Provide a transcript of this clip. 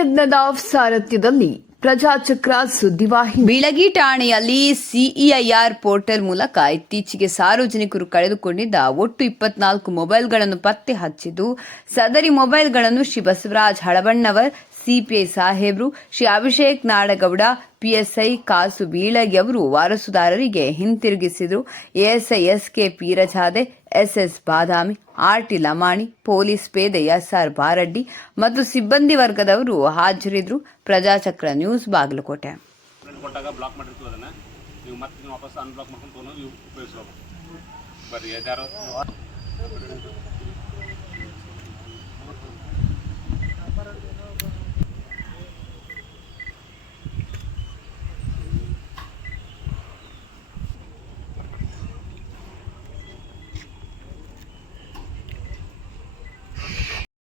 ಮಣಿಯಜ್ಞದ ಸಾರಥ್ಯದಲ್ಲಿ ಪ್ರಜಾಚಕ್ರ ಸುದ್ದಿವಾಹಿನಿ. ಬೀಳಗಿ ಠಾಣೆಯಲ್ಲಿ ಸಿಇಐಆರ್ ಪೋರ್ಟಲ್ ಮೂಲಕ ಇತ್ತೀಚೆಗೆ ಸಾರ್ವಜನಿಕರು ಕಳೆದುಕೊಂಡಿದ್ದ ಒಟ್ಟು 24 ಮೊಬೈಲ್ಗಳನ್ನು ಪತ್ತೆ ಹಚ್ಚಿದ್ದು, ಸದರಿ ಮೊಬೈಲ್ಗಳನ್ನು ಶ್ರೀ ಬಸವರಾಜ್ ಹಳಬಣ್ಣವರ್ ಸಿಪಿಐ ಸಾಹೇಬ್ರು, ಶ್ರೀ ಅಭಿಷೇಕ್ ನಾಡಗೌಡ ಪಿಎಸ್ಐ ಕಾಸು ಬೀಳಗಿ ಅವರು ವಾರಸುದಾರರಿಗೆ ಹಿಂತಿರುಗಿಸಿದರು. ಎಎಸ್ಐ ಎಸ್ಕೆ ಪೀರಜಾದೆ, ಎಸ್ಎಸ್ ಬಾದಾಮಿ, ಆರ್ಟಿ ಲಮಾಣಿ, ಪೊಲೀಸ್ ಪೇದೆ ಎಸ್ಆರ್ ಬಾರಡ್ಡಿ ಮತ್ತು ಸಿಬ್ಬಂದಿ ವರ್ಗದವರು ಹಾಜರಿದ್ದರು. ಪ್ರಜಾಚಕ್ರ ನ್ಯೂಸ್, ಬಾಗಲಕೋಟೆ. ವಾಪಸ್ ಅನ್ಬ್ಲಾಕ್ ಮಾಡ್ಕೊಂಡು ಉಪಯೋಗಿಸಬೇಕು. ಬರ್ರಿ